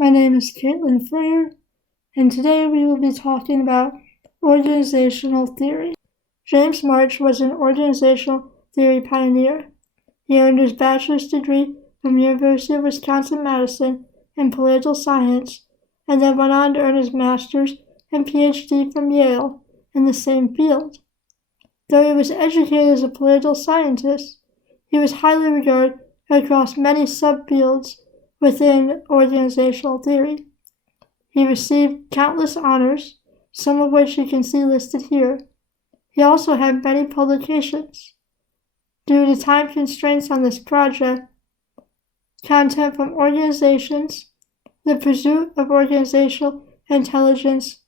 My name is Caitlin Frayer, and today we will be talking about organizational theory. James March was an organizational theory pioneer. He earned his bachelor's degree from University of Wisconsin-Madison in political science, and then went on to earn his master's and PhD from Yale in the same field. Though he was educated as a political scientist, he was highly regarded across many subfields within organizational theory. He received countless honors, some of which you can see listed here. He also had many publications. Due to time constraints on this project, content from organizations, the pursuit of organizational intelligence,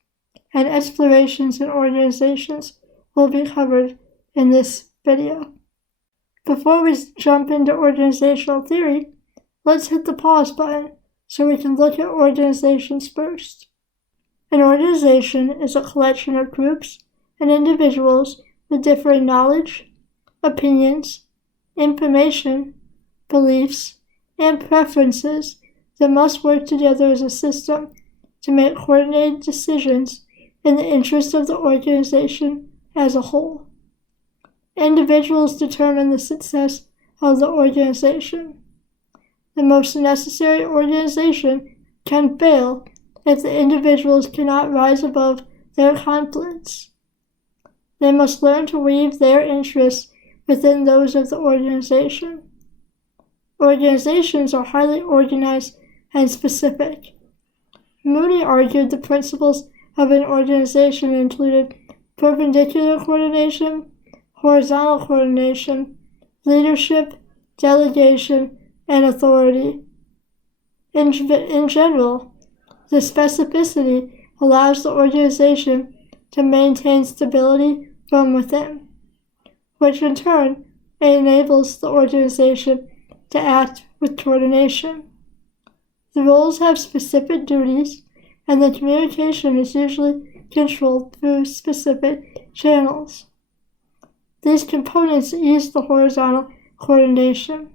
and explorations in organizations will be covered in this video. Before we jump into organizational theory, let's hit the pause button so we can look at organizations first. An organization is a collection of groups and individuals with differing knowledge, opinions, information, beliefs, and preferences that must work together as a system to make coordinated decisions in the interest of the organization as a whole. Individuals determine the success of the organization. The most necessary organization can fail if the individuals cannot rise above their conflicts. They must learn to weave their interests within those of the organization. Organizations are highly organized and specific. Mooney argued the principles of an organization included perpendicular coordination, horizontal coordination, leadership, delegation, and authority. In general, the specificity allows the organization to maintain stability from within, which in turn enables the organization to act with coordination. The roles have specific duties, and the communication is usually controlled through specific channels. These components ease the horizontal coordination.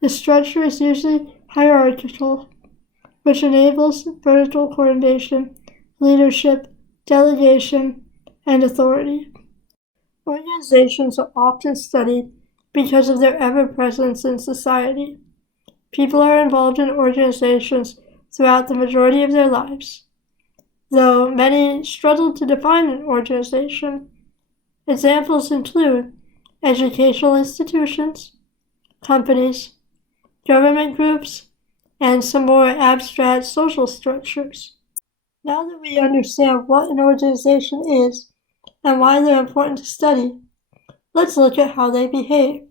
The structure is usually hierarchical, which enables vertical coordination, leadership, delegation, and authority. Organizations are often studied because of their ever-presence in society. People are involved in organizations throughout the majority of their lives. Though many struggle to define an organization, examples include educational institutions, companies, government groups, and some more abstract social structures. Now that we understand what an organization is and why they're important to study, let's look at how they behave.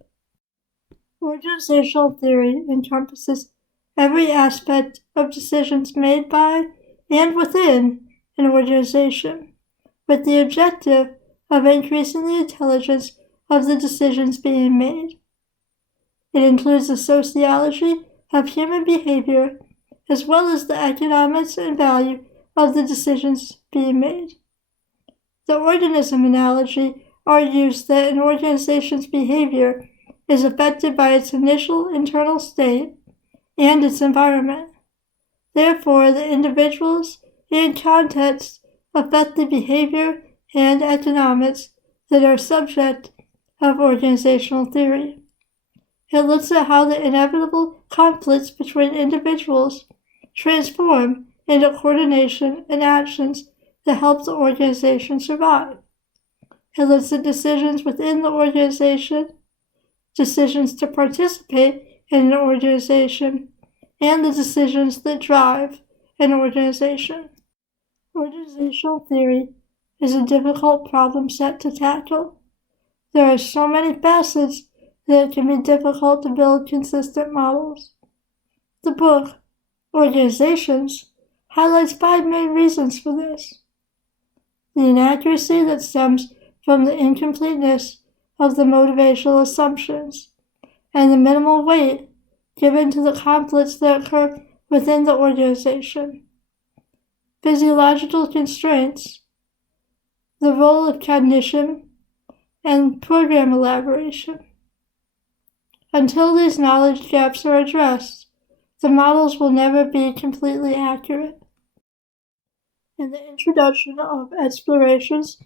Organizational theory encompasses every aspect of decisions made by and within an organization, with the objective of increasing the intelligence of the decisions being made. It includes the sociology of human behavior, as well as the economics and value of the decisions being made. The organism analogy argues that an organization's behavior is affected by its initial internal state and its environment. Therefore, the individuals and contexts affect the behavior and economics that are subject of organizational theory. It looks at how the inevitable conflicts between individuals transform into coordination and actions that help the organization survive. It looks at decisions within the organization, decisions to participate in an organization, and the decisions that drive an organization. Organizational theory is a difficult problem set to tackle. There are so many facets that it can be difficult to build consistent models. The book, Organizations, highlights 5 main reasons for this. The inaccuracy that stems from the incompleteness of the motivational assumptions, and the minimal weight given to the conflicts that occur within the organization. Physiological constraints, the role of cognition, and program elaboration. Until these knowledge gaps are addressed, the models will never be completely accurate. In the introduction of Explorations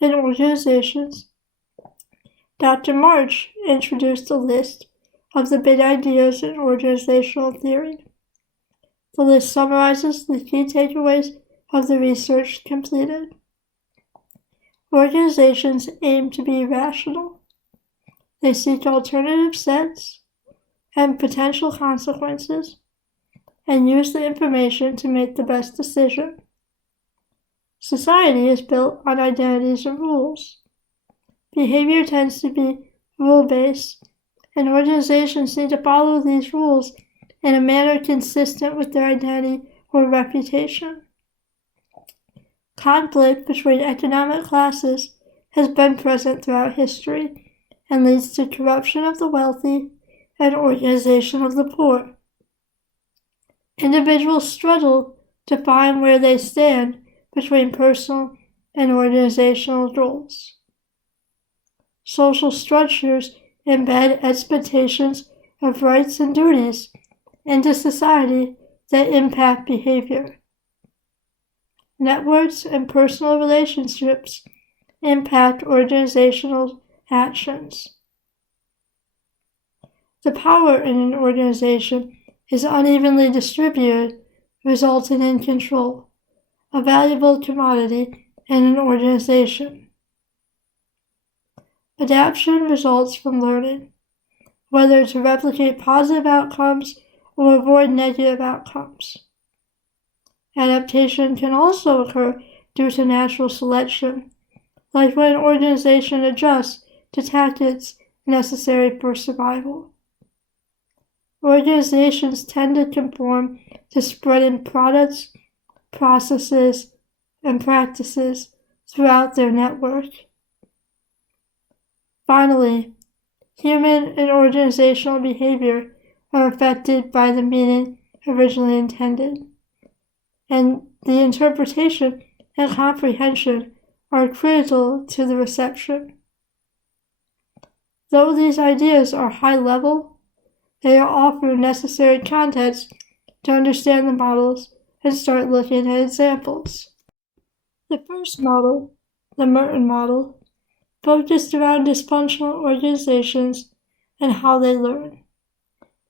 in Organizations, Dr. March introduced a list of the big ideas in organizational theory. The list summarizes the key takeaways of the research completed. Organizations aim to be rational. They seek alternative sets and potential consequences and use the information to make the best decision. Society is built on identities and rules. Behavior tends to be rule-based, and organizations need to follow these rules in a manner consistent with their identity or reputation. Conflict between economic classes has been present throughout history and leads to corruption of the wealthy and organization of the poor. Individuals struggle to find where they stand between personal and organizational goals. Social structures embed expectations of rights and duties into society that impact behavior. Networks and personal relationships impact organizational actions. The power in an organization is unevenly distributed, resulting in control, a valuable commodity in an organization. Adaptation results from learning, whether to replicate positive outcomes or avoid negative outcomes. Adaptation can also occur due to natural selection, like when an organization adjusts to tactics necessary for survival. Organizations tend to conform to spreading products, processes, and practices throughout their network. Finally, human and organizational behavior are affected by the meaning originally intended, and the interpretation and comprehension are critical to the reception. Though these ideas are high level, they offer necessary context to understand the models and start looking at examples. The first model, the Merton model, focused around dysfunctional organizations and how they learn.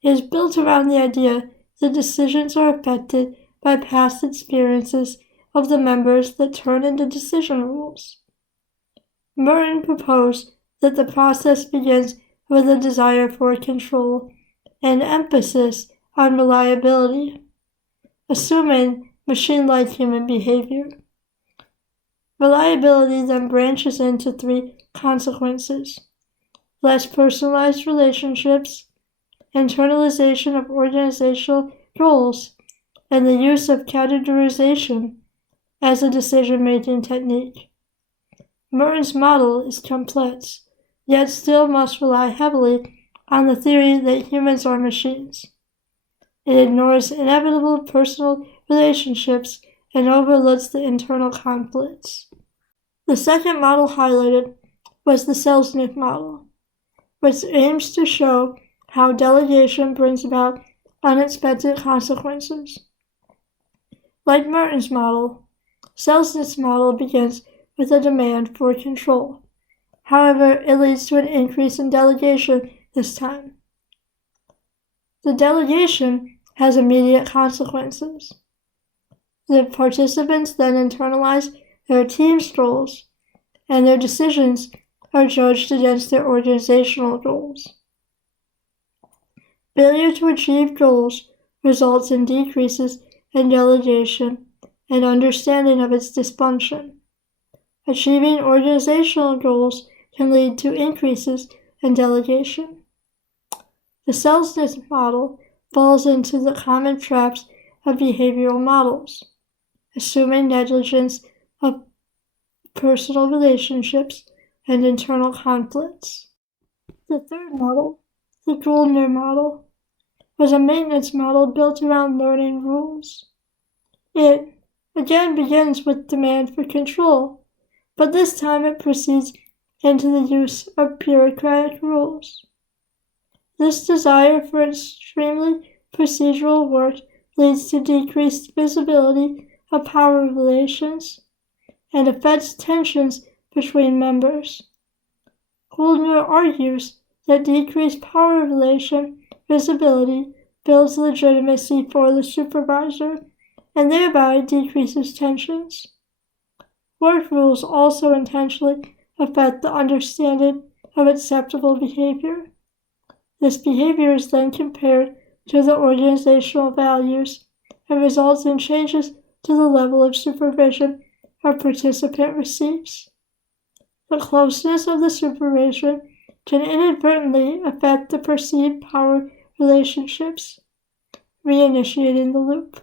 It is built around the idea that decisions are affected by past experiences of the members that turn into decision rules. Merton proposed that the process begins with a desire for control and emphasis on reliability, assuming machine-like human behavior. Reliability then branches into three consequences: less personalized relationships, internalization of organizational goals, and the use of categorization as a decision-making technique. Merton's model is complex, yet still must rely heavily on the theory that humans are machines. It ignores inevitable personal relationships and overlooks the internal conflicts. The second model highlighted was the Selznick model, which aims to show how delegation brings about unexpected consequences. Like Merton's model, Selznick's model begins with a demand for control. However, it leads to an increase in delegation this time. The delegation has immediate consequences. The participants then internalize their team's goals, and their decisions are judged against their organizational goals. Failure to achieve goals results in decreases in delegation and understanding of its dysfunction. Achieving organizational goals can lead to increases in delegation. The Selznick model falls into the common traps of behavioral models, assuming negligence of personal relationships and internal conflicts. The third model, the Goldner model, was a maintenance model built around learning rules. It, again, begins with demand for control, but this time it proceeds into the use of bureaucratic rules. This desire for extremely procedural work leads to decreased visibility of power relations and affects tensions between members. Goldner argues that decreased power relation visibility builds legitimacy for the supervisor and thereby decreases tensions. Work rules also intentionally affect the understanding of acceptable behavior. This behavior is then compared to the organizational values and results in changes to the level of supervision a participant receives. The closeness of the supervision can inadvertently affect the perceived power relationships, reinitiating the loop.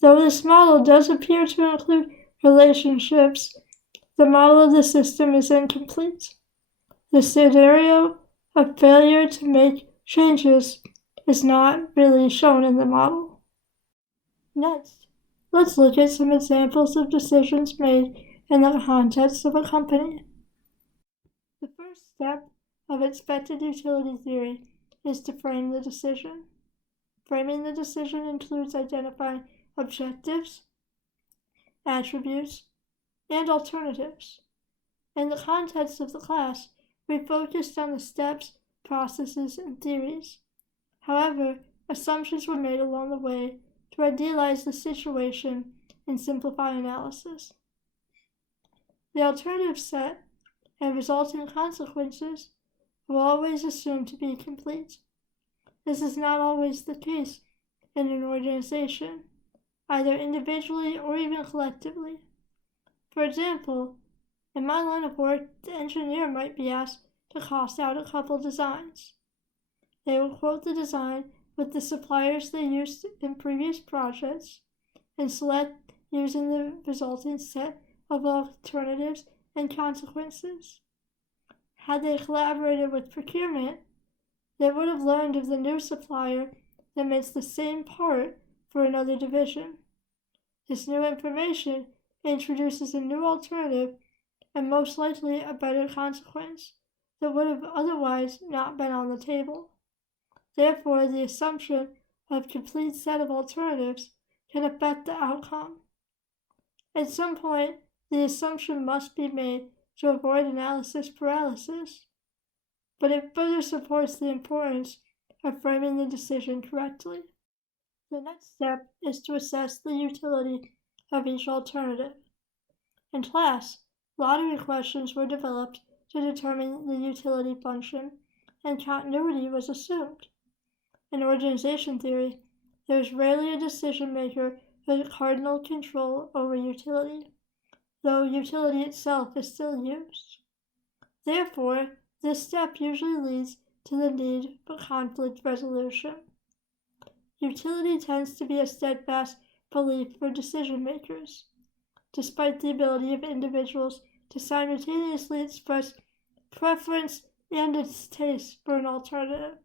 Though this model does appear to include relationships, the model of the system is incomplete. The scenario of failure to make changes is not really shown in the model. Next, let's look at some examples of decisions made in the context of a company. The first step of expected utility theory is to frame the decision. Framing the decision includes identifying objectives, attributes, and alternatives. In the context of the class, we focused on the steps, processes, and theories. However, assumptions were made along the way to idealize the situation and simplify analysis. The alternative set and resulting consequences were always assumed to be complete. This is not always the case in an organization, either individually or even collectively. For example, in my line of work, the engineer might be asked to cost out a couple designs. They will quote the design with the suppliers they used in previous projects and select using the resulting set of alternatives and consequences. Had they collaborated with procurement, they would have learned of the new supplier that makes the same part for another division. This new information introduces a new alternative and most likely a better consequence that would have otherwise not been on the table. Therefore, the assumption of a complete set of alternatives can affect the outcome. At some point, the assumption must be made to avoid analysis paralysis, but it further supports the importance of framing the decision correctly. The next step is to assess the utility of each alternative. In class, lottery questions were developed to determine the utility function, and continuity was assumed. In organization theory, there is rarely a decision maker with cardinal control over utility, though utility itself is still used. Therefore, this step usually leads to the need for conflict resolution. Utility tends to be a steadfast belief for decision makers, despite the ability of individuals to simultaneously express preference and distaste for an alternative.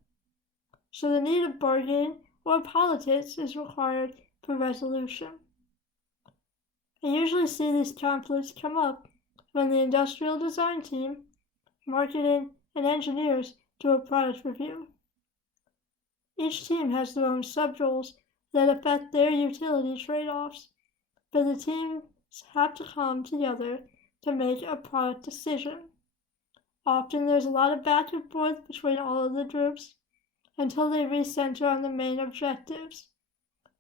So the need of bargaining or politics is required for resolution. I usually see these conflicts come up when the industrial design team, marketing, and engineers do a product review. Each team has their own sub-goals that affect their utility trade-offs, but the teams have to come together to make a product decision. Often there's a lot of back and forth between all of the groups until they recenter on the main objectives,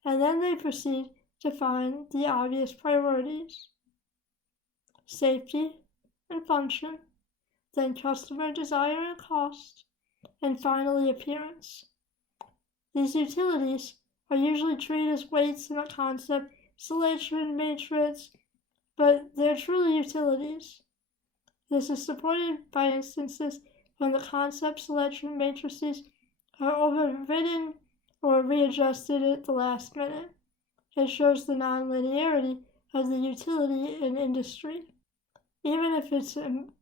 and then they proceed to find the obvious priorities: safety and function, then customer desire and cost, and finally appearance. These utilities are usually treated as weights in a concept selection matrix, but they're truly utilities. This is supported by instances when the concept selection matrices are overridden or readjusted at the last minute. It shows the nonlinearity of the utility in industry, even if it's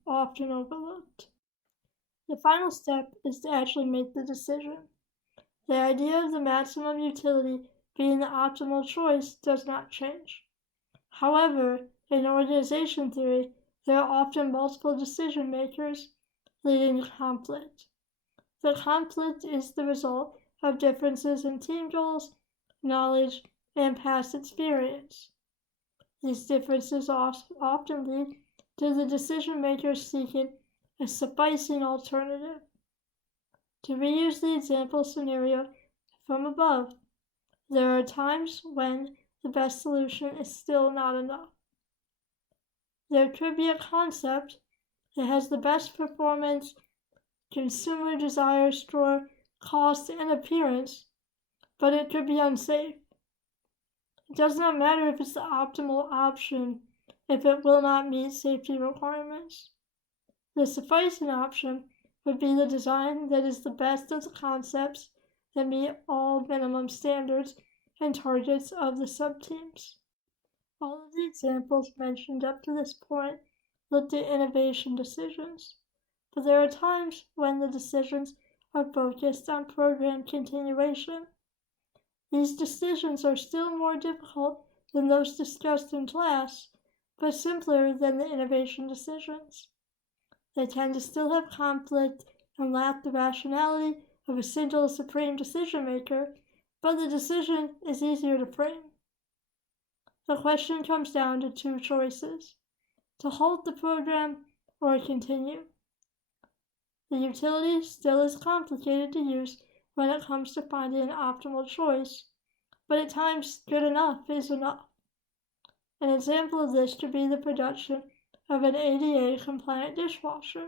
often overlooked. The final step is to actually make the decision. The idea of the maximum utility being the optimal choice does not change. However, in organization theory, there are often multiple decision makers, leading to conflict. The conflict is the result of differences in team goals, knowledge, and past experience. These differences often lead to the decision makers seeking a sufficing alternative. To reuse the example scenario from above, there are times when the best solution is still not enough. There could be a concept that has the best performance, consumer desire score, cost, and appearance, but it could be unsafe. It does not matter if it's the optimal option if it will not meet safety requirements. The sufficing option would be the design that is the best of the concepts that meet all minimum standards and targets of the subteams. All of the examples mentioned up to this point looked at innovation decisions, but there are times when the decisions are focused on program continuation. These decisions are still more difficult than those discussed in class, but simpler than the innovation decisions. They tend to still have conflict and lack the rationality of a single supreme decision maker, but the decision is easier to frame. The question comes down to two choices: to halt the program or continue. The utility still is complicated to use when it comes to finding an optimal choice, but at times good enough is enough. An example of this could be the production of an ADA-compliant dishwasher.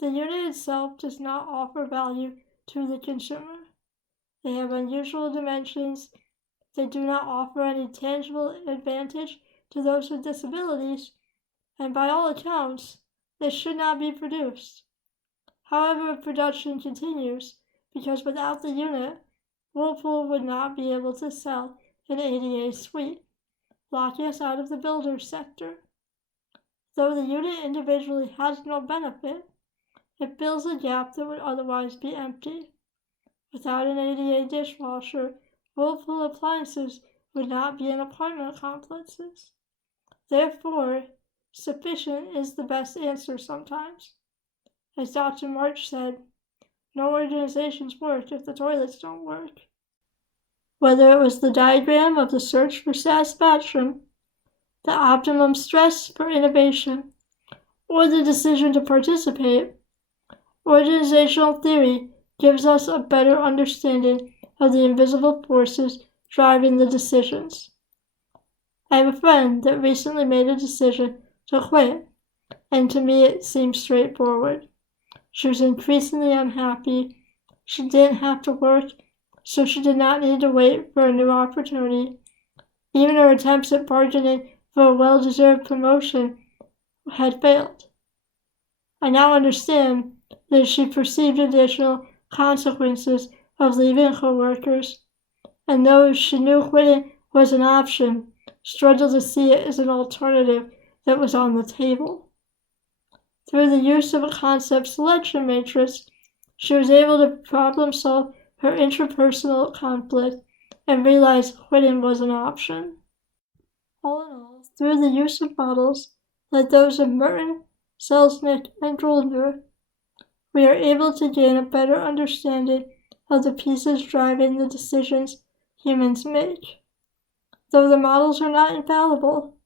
The unit itself does not offer value to the consumer. They have unusual dimensions. They do not offer any tangible advantage to those with disabilities, and by all accounts, they should not be produced. However, production continues because without the unit, Whirlpool would not be able to sell an ADA suite, locking us out of the builder sector. Though the unit individually has no benefit, it fills a gap that would otherwise be empty. Without an ADA dishwasher, Whirlpool appliances would not be in apartment complexes. Therefore, sufficient is the best answer sometimes. As Dr. March said, no organizations work if the toilets don't work. Whether it was the diagram of the search for satisfaction, the optimum stress for innovation, or the decision to participate, organizational theory gives us a better understanding of the invisible forces driving the decisions. I have a friend that recently made a decision to quit, and to me it seemed straightforward. She was increasingly unhappy. She didn't have to work, so she did not need to wait for a new opportunity. Even her attempts at bargaining for a well-deserved promotion had failed. I now understand that she perceived additional consequences of leaving co-workers, and though she knew quitting was an option, struggled to see it as an alternative that was on the table. Through the use of a concept selection matrix, she was able to problem-solve her interpersonal conflict and realize quitting was an option. All in all, through the use of models like those of Merton, Selznick, and Goldner, we are able to gain a better understanding of the pieces driving the decisions humans make. Though the models are not infallible,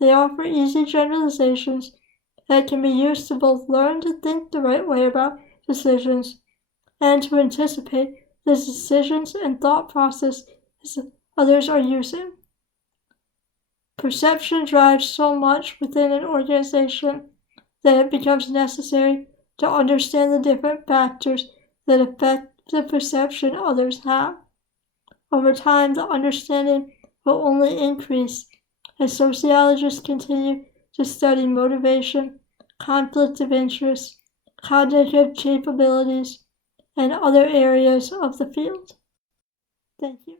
they offer easy generalizations that can be used to both learn to think the right way about decisions and to anticipate the decisions and thought processes others are using. Perception drives so much within an organization that it becomes necessary to understand the different factors that affect the perception others have. Over time, the understanding will only increase as sociologists continue to study motivation, conflict of interest, cognitive capabilities, and other areas of the field. Thank you.